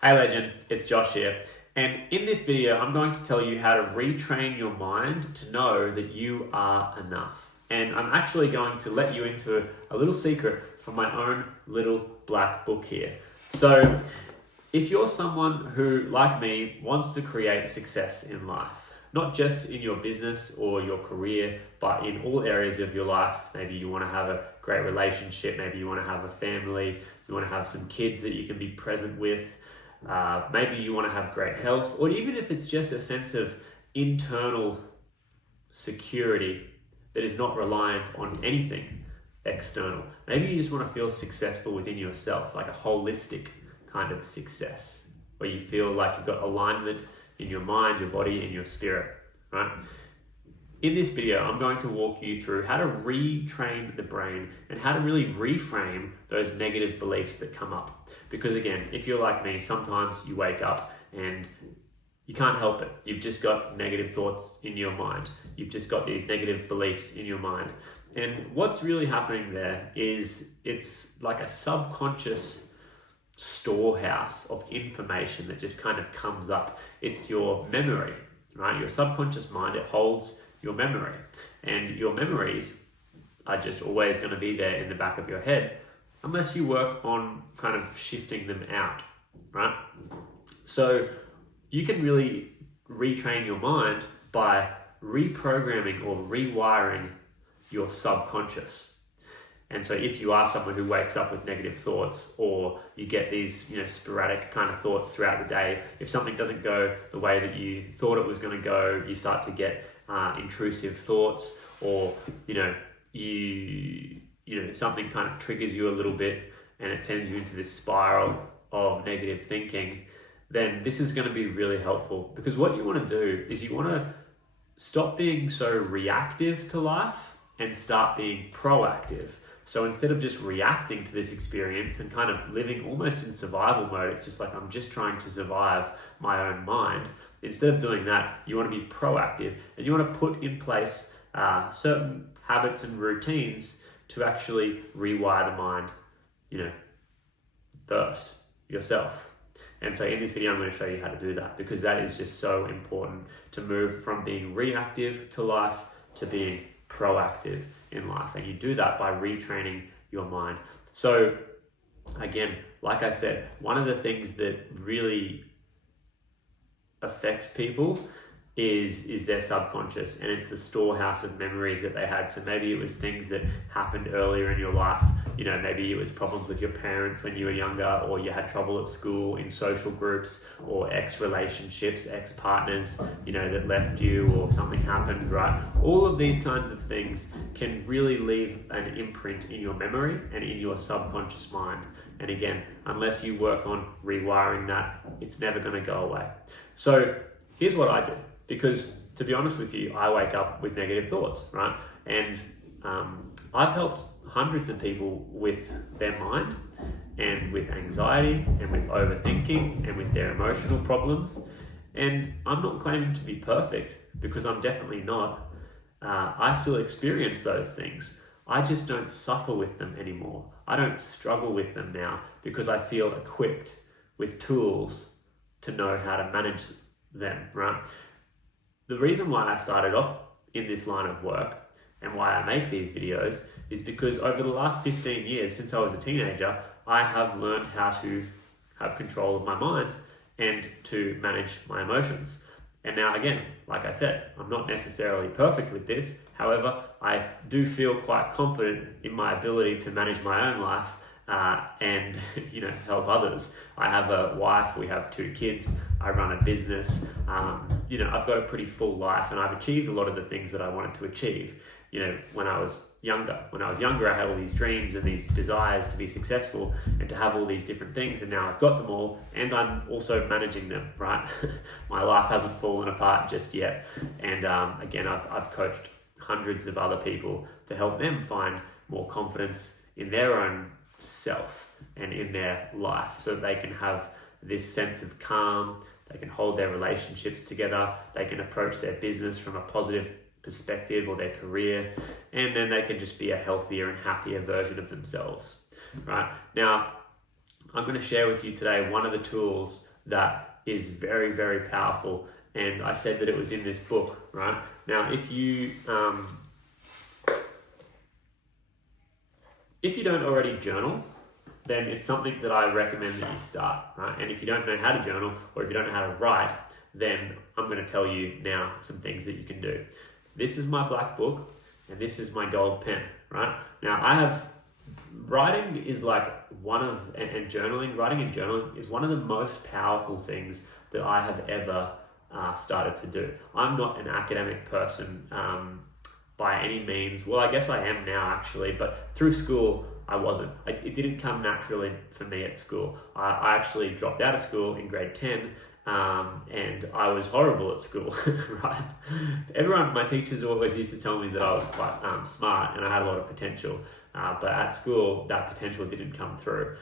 Hey legend, it's Josh here. And in this video, I'm going to tell you how to retrain your mind to know that you are enough. And I'm actually going to let you into a little secret from my own little black book here. So if you're someone who, like me, wants to create success in life, not just in your business or your career, but in all areas of your life. Maybe you want to have a great relationship, maybe you want to have a family, you want to have some kids that you can be present with, maybe you want to have great health, or even if it's just a sense of internal security that is not reliant on anything external. Maybe you just want to feel successful within yourself, like a holistic kind of success, where you feel like you've got alignment in your mind, your body, and your spirit, right? In this video, I'm going to walk you through how to retrain the brain and how to really reframe those negative beliefs that come up. Because again, if you're like me, sometimes you wake up and you can't help it. You've just got negative thoughts in your mind. You've just got these negative beliefs in your mind. And what's really happening there is it's like a subconscious storehouse of information that just kind of comes up. It's your memory, right? Your subconscious mind, it holds your memory, and your memories are just always going to be there in the back of your head unless you work on kind of shifting them out, right? So you can really retrain your mind by reprogramming or rewiring your subconscious. And so if you are someone who wakes up with negative thoughts, or you get these, sporadic kind of thoughts throughout the day, if something doesn't go the way that you thought it was going to go, you start to get intrusive thoughts, or, something kind of triggers you a little bit and it sends you into this spiral of negative thinking, then this is going to be really helpful. Because what you want to do is you want to stop being so reactive to life and start being proactive. So instead of just reacting to this experience and kind of living almost in survival mode, it's just like, I'm just trying to survive my own mind. Instead of doing that, you want to be proactive, and you want to put in place certain habits and routines to actually rewire the mind, first, yourself. And so in this video, I'm going to show you how to do that, because that is just so important to move from being reactive to life to being proactive in life. And you do that by retraining your mind. So again, like I said, one of the things that really affects people is their subconscious, and it's the storehouse of memories that they had. So maybe it was things that happened earlier in your life. Maybe it was problems with your parents when you were younger, or you had trouble at school, in social groups, or ex-relationships, ex-partners, that left you, or something happened, right? All of these kinds of things can really leave an imprint in your memory and in your subconscious mind. And again, unless you work on rewiring that, it's never going to go away. So here's what I do. Because to be honest with you, I wake up with negative thoughts, right? And I've helped hundreds of people with their mind, and with anxiety, and with overthinking, and with their emotional problems. And I'm not claiming to be perfect, because I'm definitely not. I still experience those things. I just don't suffer with them anymore. I don't struggle with them now, because I feel equipped with tools to know how to manage them, right? The reason why I started off in this line of work and why I make these videos is because over the last 15 years, since I was a teenager, I have learned how to have control of my mind and to manage my emotions. And now again, like I said, I'm not necessarily perfect with this. However, I do feel quite confident in my ability to manage my own life and help others. I have a wife, we have 2 kids, I run a business, I've got a pretty full life, and I've achieved a lot of the things that I wanted to achieve. When I was younger, I had all these dreams and these desires to be successful and to have all these different things, and now I've got them all, and I'm also managing them, right? My life hasn't fallen apart just yet. And again, I've coached hundreds of other people to help them find more confidence in their own self and in their life, so that they can have this sense of calm, they can hold their relationships together, they can approach their business from a positive perspective, or their career, and then they can just be a healthier and happier version of themselves, right? Now, I'm going to share with you today one of the tools that is very, very powerful. And I said that it was in this book, right? Now, if you don't already journal, then it's something that I recommend that you start, right? And if you don't know how to journal, or if you don't know how to write, then I'm going to tell you now some things that you can do. This is my black book, and this is my gold pen, right? Now, writing is like writing and journaling is one of the most powerful things that I have ever started to do. I'm not an academic person by any means. Well, I guess I am now actually, but through school, I wasn't. It didn't come naturally for me at school. I actually dropped out of school in grade 10, and I was horrible at school, right? My teachers always used to tell me that I was quite smart and I had a lot of potential, but at school, that potential didn't come through.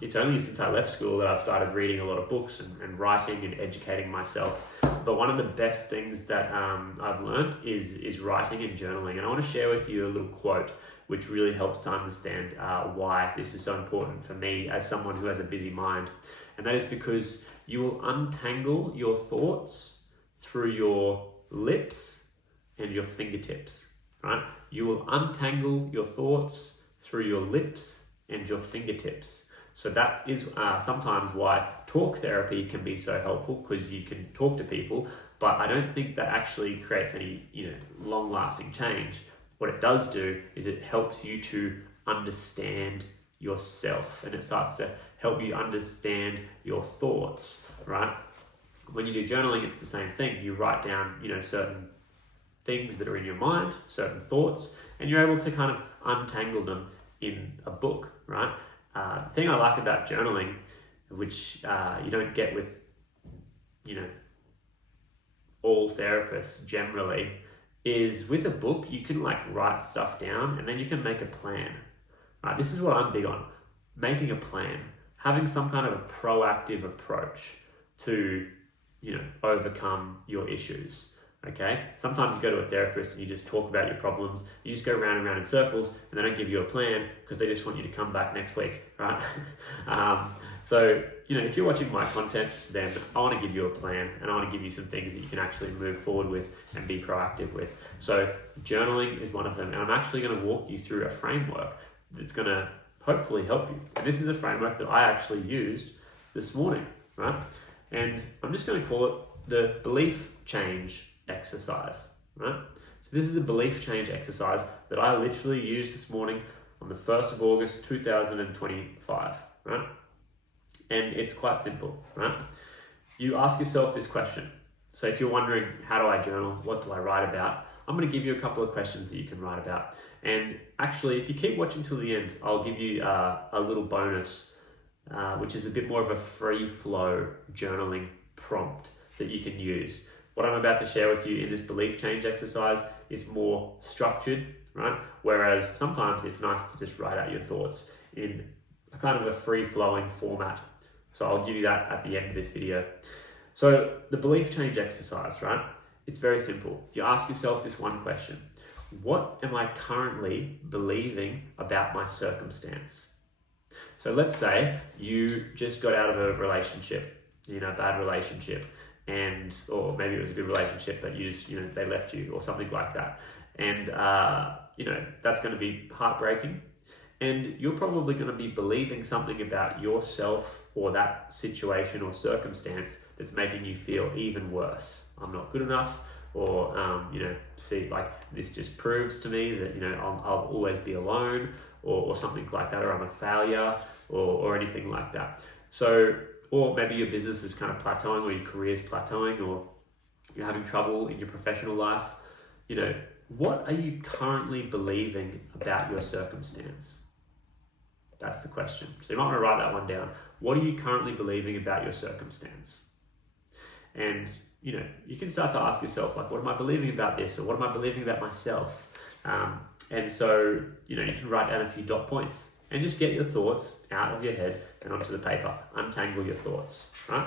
It's only since I left school that I've started reading a lot of books and writing and educating myself. But one of the best things that I've learned is writing and journaling. And I want to share with you a little quote which really helps to understand why this is so important for me as someone who has a busy mind. And that is because you will untangle your thoughts through your lips and your fingertips, right? You will untangle your thoughts through your lips and your fingertips. So that is sometimes why talk therapy can be so helpful, because you can talk to people, but I don't think that actually creates any long-lasting change. What it does do is it helps you to understand yourself, and it starts to help you understand your thoughts, right? When you do journaling, it's the same thing. You write down, certain things that are in your mind, certain thoughts, and you're able to kind of untangle them in a book, right? The thing I like about journaling, which you don't get with, all therapists generally, is with a book, you can write stuff down and then you can make a plan, right? This is what I'm big on, making a plan, having some kind of a proactive approach to, overcome your issues. Okay, sometimes you go to a therapist and you just talk about your problems. You just go round and round in circles, and they don't give you a plan because they just want you to come back next week, right? So, if you're watching my content, then I want to give you a plan, and I want to give you some things that you can actually move forward with and be proactive with. So, journaling is one of them, and I'm actually going to walk you through a framework that's going to hopefully help you. And this is a framework that I actually used this morning, right? And I'm just going to call it the belief change exercise, right? So this is a belief change exercise that I literally used this morning on the 1st of August 2025, right? And it's quite simple, right? You ask yourself this question. So if you're wondering, how do I journal? What do I write about? I'm going to give you a couple of questions that you can write about. And actually, if you keep watching till the end, I'll give you a little bonus, which is a bit more of a free flow journaling prompt that you can use. What I'm about to share with you in this belief change exercise is more structured, right? Whereas sometimes it's nice to just write out your thoughts in a kind of a free-flowing format. So I'll give you that at the end of this video. So the belief change exercise, right? It's very simple. You ask yourself this one question. What am I currently believing about my circumstance? So let's say you just got out of a relationship, bad relationship, or maybe it was a good relationship, but they left you or something like that. And, that's going to be heartbreaking. And you're probably going to be believing something about yourself or that situation or circumstance that's making you feel even worse. I'm not good enough, or, this just proves to me that, I'll always be alone, or something like that, or I'm a failure, or anything like that. So, or maybe your business is kind of plateauing, or your career is plateauing, or you're having trouble in your professional life. What are you currently believing about your circumstance? That's the question. So you might want to write that one down. What are you currently believing about your circumstance? And, you can start to ask yourself, what am I believing about this? Or what am I believing about myself? And so, you can write down a few dot points and just get your thoughts out of your head and onto the paper. Untangle your thoughts, right?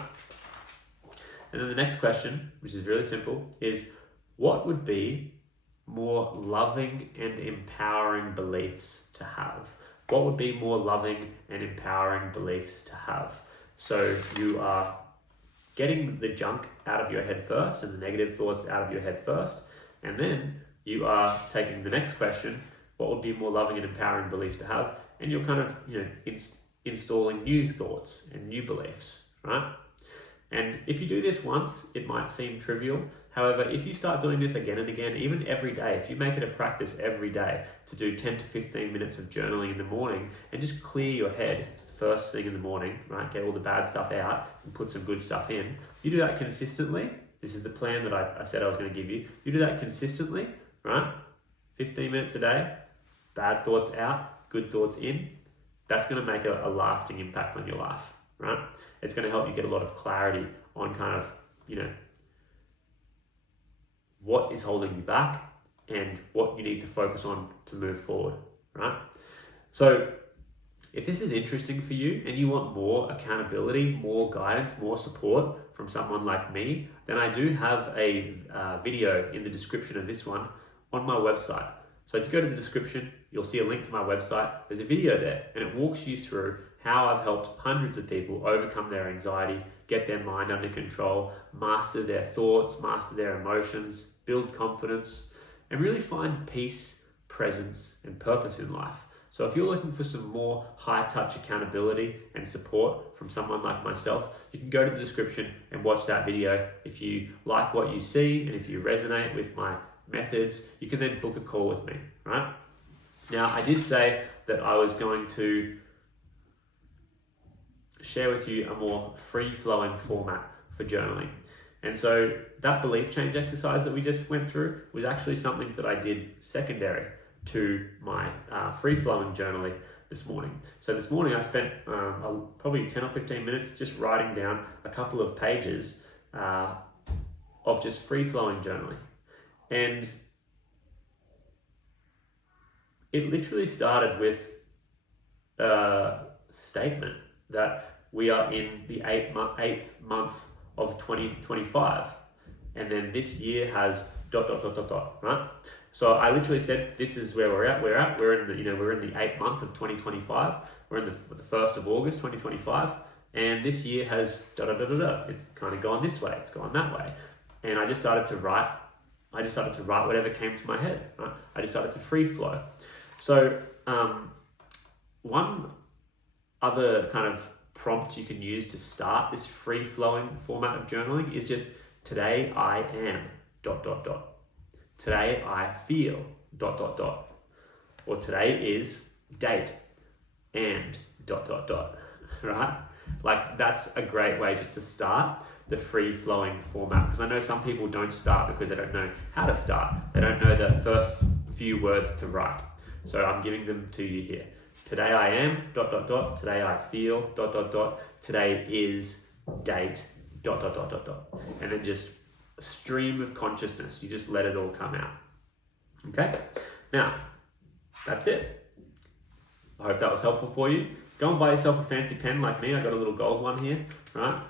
And then the next question, which is really simple, is what would be more loving and empowering beliefs to have? what would be more loving and empowering beliefs to have? So you are getting the junk out of your head first and the negative thoughts out of your head first, and then you are taking the next question, what would be more loving and empowering beliefs to have? And you're kind of, installing new thoughts and new beliefs, right? And if you do this once, it might seem trivial. However, if you start doing this again and again, even every day, if you make it a practice every day to do 10 to 15 minutes of journaling in the morning and just clear your head first thing in the morning, right? Get all the bad stuff out and put some good stuff in. You do that consistently. This is the plan that I said I was going to give you. You do that consistently, right? 15 minutes a day, bad thoughts out, good thoughts in. That's going to make a lasting impact on your life, right? It's going to help you get a lot of clarity on kind of, what is holding you back and what you need to focus on to move forward, right? So if this is interesting for you and you want more accountability, more guidance, more support from someone like me, then I do have a video in the description of this one on my website. So if you go to the description, you'll see a link to my website. There's a video there and it walks you through how I've helped hundreds of people overcome their anxiety, get their mind under control, master their thoughts, master their emotions, build confidence, and really find peace, presence, and purpose in life. So if you're looking for some more high-touch accountability and support from someone like myself, you can go to the description and watch that video. If you like what you see and if you resonate with my methods, you can then book a call with me, right? Now, I did say that I was going to share with you a more free-flowing format for journaling. And so that belief change exercise that we just went through was actually something that I did secondary to my free-flowing journaling this morning. So this morning I spent probably 10 or 15 minutes just writing down a couple of pages of just free-flowing journaling. And it literally started with a statement that we are in the eighth month of 2025, and then this year has ... right? So I literally said, this is where we're at. We're in the 8th month of 2025. We're in the 1st of August 2025, and this year has ... It's kind of gone this way. It's gone that way, and I just started to write. Whatever came to my head. Right? I just started to free flow. So one other kind of prompt you can use to start this free flowing format of journaling is just, today I am ... Today I feel ... Or today is date and ... Right? Like, that's a great way just to start the free flowing format, because I know some people don't start because they don't know how to start. They don't know the first few words to write. So I'm giving them to you here. Today I am ... Today I feel ... Today is date ... And then just a stream of consciousness. You just let it all come out. Okay? Now, that's it. I hope that was helpful for you. Go and buy yourself a fancy pen like me. I got a little gold one here, right?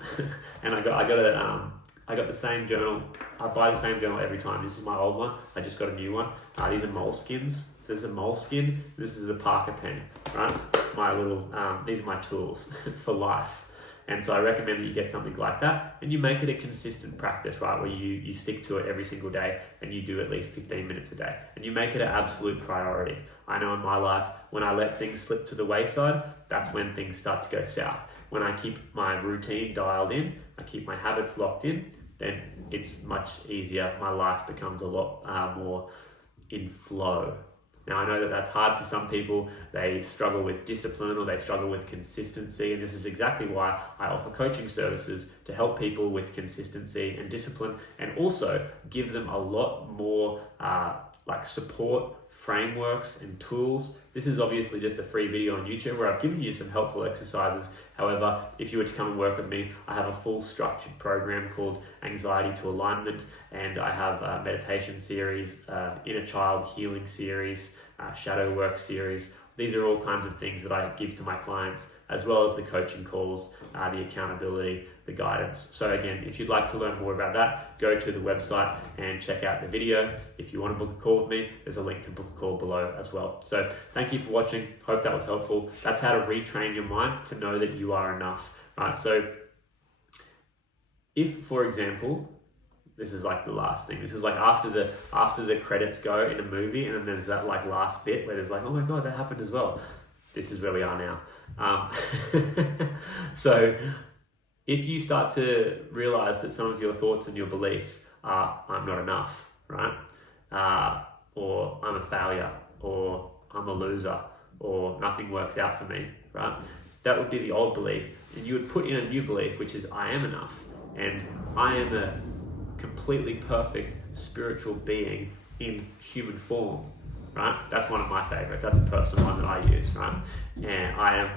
And I got the same journal. I buy the same journal every time. This is my old one. I just got a new one. These are moleskins. This is a moleskin. This is a Parker pen, right? It's my little. These are my tools for life. And so I recommend that you get something like that and you make it a consistent practice, right? Where you stick to it every single day and you do at least 15 minutes a day and you make it an absolute priority. I know in my life, when I let things slip to the wayside, that's when things start to go south. When I keep my routine dialed in, I keep my habits locked in, then it's much easier. My life becomes a lot more in flow. Now, I know that that's hard for some people. They struggle with discipline or they struggle with consistency. And this is exactly why I offer coaching services to help people with consistency and discipline, and also give them a lot more support, frameworks and tools. This is obviously just a free video on YouTube where I've given you some helpful exercises. However, if you were to come and work with me, I have a full structured program called Anxiety to Alignment, and I have a meditation series, inner child healing series, shadow work series, These are all kinds of things that I give to my clients, as well as the coaching calls, the accountability, the guidance. So again, if you'd like to learn more about that, go to the website and check out the video. If you want to book a call with me, there's a link to book a call below as well. So thank you for watching. Hope that was helpful. That's how to retrain your mind to know that you are enough, right? So if, for example, this is like the last thing. This is like after the credits go in a movie, and then there's that like last bit where there's like, oh my God, that happened as well. This is where we are now. So if you start to realize that some of your thoughts and your beliefs are, I'm not enough, right? Or I'm a failure, or I'm a loser, or nothing works out for me, right? That would be the old belief. And you would put in a new belief, which is I am enough, and I am a completely perfect spiritual being in human form, right? That's one of my favorites. That's a personal one that I use, right? And I am,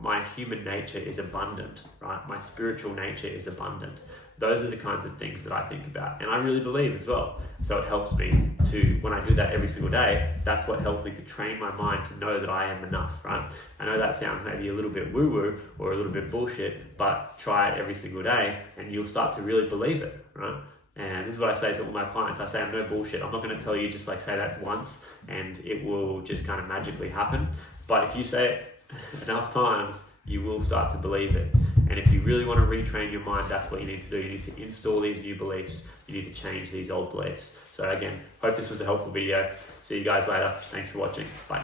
my human nature is abundant, right? My spiritual nature is abundant. Those are the kinds of things that I think about, and I really believe as well. So it helps me to, when I do that every single day, that's what helps me to train my mind to know that I am enough, right? I know that sounds maybe a little bit woo-woo or a little bit bullshit, but try it every single day and you'll start to really believe it, right? And this is what I say to all my clients. I say, I'm no bullshit. I'm not going to tell you just like say that once and it will just kind of magically happen. But if you say it enough times, you will start to believe it. And if you really want to retrain your mind, that's what you need to do. You need to install these new beliefs. You need to change these old beliefs. So again, hope this was a helpful video. See you guys later. Thanks for watching. Bye.